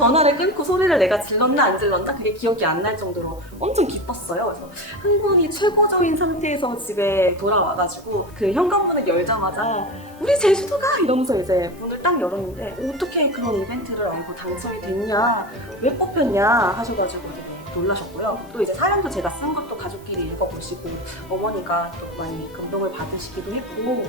전화를 끊고 소리를 내가 질렀나 안 질렀나 그게 기억이 안 날 정도로 엄청 기뻤어요. 그래서 흥분이 최고조인 상태에서 집에 돌아와가지고 그 현관문을 열자마자 우리 제주도가 이러면서 이제 문을 딱 열었는데 어떻게 그런 이벤트를 알고 당첨이 됐냐 왜 뽑혔냐 하셔가지고 되게 놀라셨고요. 또 이제 사연도 제가 쓴 것도 가족끼리 읽어보시고 어머니가 또 많이 감동을 받으시기도 했고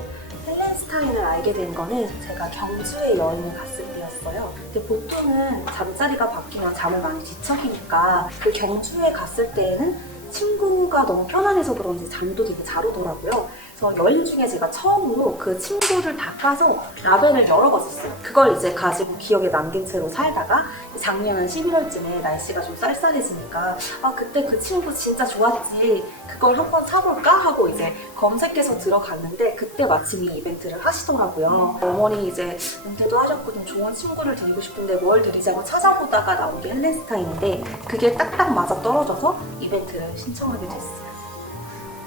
헬렌스타인을 알게 된 거는 제가 경주에 여행을 갔을 때였어요. 근데 보통은 잠자리가 바뀌면 잠을 많이 뒤척이니까 그 경주에 갔을 때에는 친구가 너무 편안해서 그런지 잠도 되게 잘 오더라고요. 그래서 여행 중에 제가 처음으로 그 친구를 닦아서 라면을 열어봤었어요. 그걸 이제 가지고 기억에 남긴 채로 살다가 작년 한 11월쯤에 날씨가 좀 쌀쌀해지니까 아 그때 그 친구 진짜 좋았지 그걸 한번 사볼까 하고 이제 검색해서 들어갔는데 그때 마침 이 이벤트를 하시더라고요. 어머니 이제 은퇴도 하셨고 좀 좋은 친구를 드리고 싶은데 뭘 드리자고 찾아보다가 나온 게 헬렌스타인인데 그게 딱딱 맞아 떨어져서 이벤트를 신청하게 됐어요.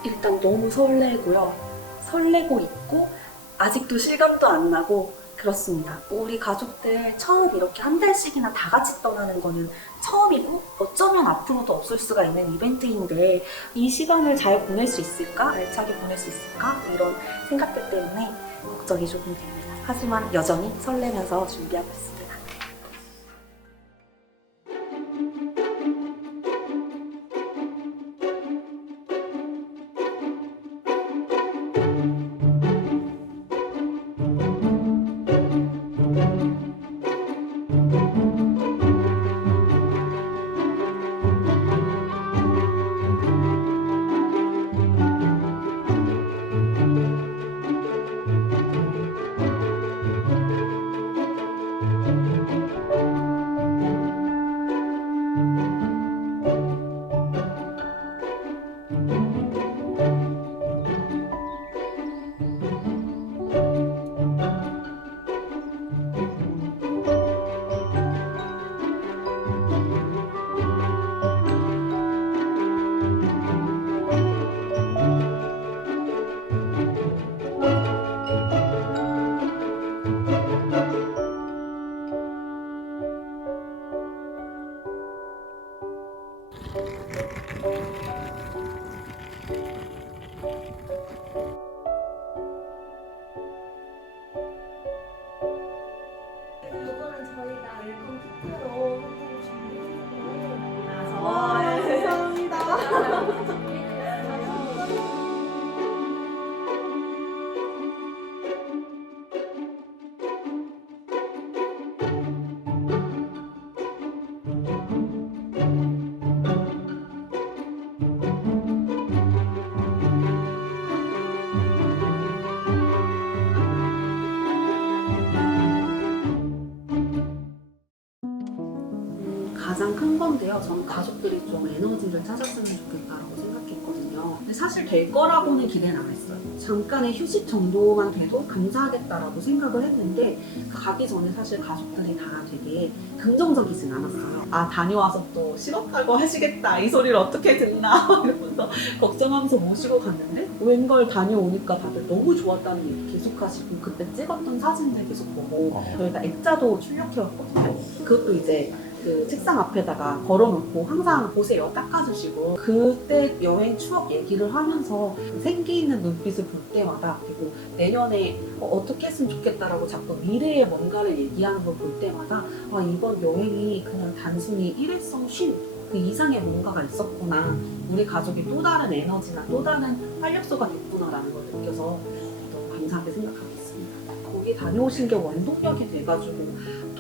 일단 너무 설레고요. 설레고 있고 아직도 실감도 안 나고 그렇습니다. 우리 가족들 처음 이렇게 한 달씩이나 다 같이 떠나는 거는 처음이고 어쩌면 앞으로도 없을 수가 있는 이벤트인데 이 시간을 잘 보낼 수 있을까? 알차게 보낼 수 있을까? 이런 생각들 때문에 걱정이 조금 됩니다. 하지만 여전히 설레면서 준비하고 있습니다. Thank you. 가장 큰 건데요. 저는 가족들이 좀 에너지를 찾았으면 좋겠다라고 생각했거든요. 근데 사실 될 거라고는 기대는 안 했어요. 잠깐의 휴식 정도만 돼도 감사하겠다라고 생각을 했는데 그 가기 전에 사실 가족들이 다 되게 긍정적이진 않았어요. 아 다녀와서 또 싫었다고 하시겠다 이 소리를 어떻게 듣나 이러면서 걱정하면서 모시고 갔는데 웬걸 다녀오니까 다들 너무 좋았다는 얘기 계속 하시고 그때 찍었던 사진들 계속 보고 저희가 액자도 출력해왔거든요. 그것도 이제 그 책상 앞에다가 걸어놓고 항상 보세요 닦아주시고 그때 여행 추억 얘기를 하면서 생기는 눈빛을 볼 때마다 그리고 내년에 어, 떻게 했으면 좋겠다라고 자꾸 미래의 뭔가를 얘기하는 걸 볼 때마다 아 이번 여행이 그냥 단순히 일회성 쉼그 이상의 뭔가가 있었구나 우리 가족이 또 다른 에너지나 또 다른 활력소가 됐구나라는 걸 느껴서 너무 감사하게 생각하고 있습니다. 거기 다녀오신 게 원동력이 돼가지고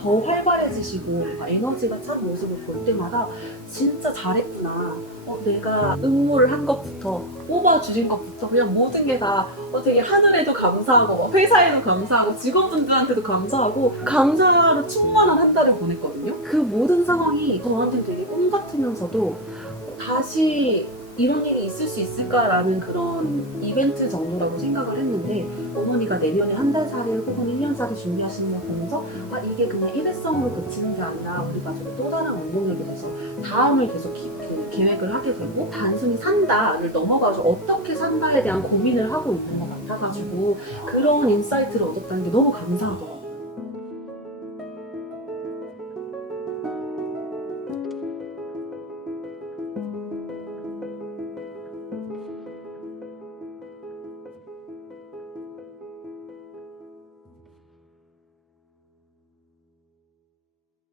더 활발해지시고 아, 에너지가 찬 모습을 볼 때마다 진짜 잘했구나. 어, 내가 응모를 한 것부터 뽑아주신 것부터 그냥 모든 게다 어, 되게 하늘에도 감사하고 뭐 회사에도 감사하고 직원분들한테도 감사하고 감사로 충만한 한 달을 보냈거든요. 그 모든 상황이 저한테 되게 꿈 같으면서도 다시 이런 일이 있을 수 있을까라는 그런 이벤트 정도라고 생각을 했는데 어머니가 내년에 한달 살이 혹은 1년 살이 준비하시는 걸 보면서 아 이게 그냥 일회성으로 그치는 게 아니라 우리 가족이 또 다른 원동력이 돼서 다음을 계속 기- 그 계획을 하게 되고 단순히 산다를 넘어가서 어떻게 산다에 대한 고민을 하고 있는 것 같아가지고 그런 인사이트를 얻었다는 게 너무 감사하더라고요.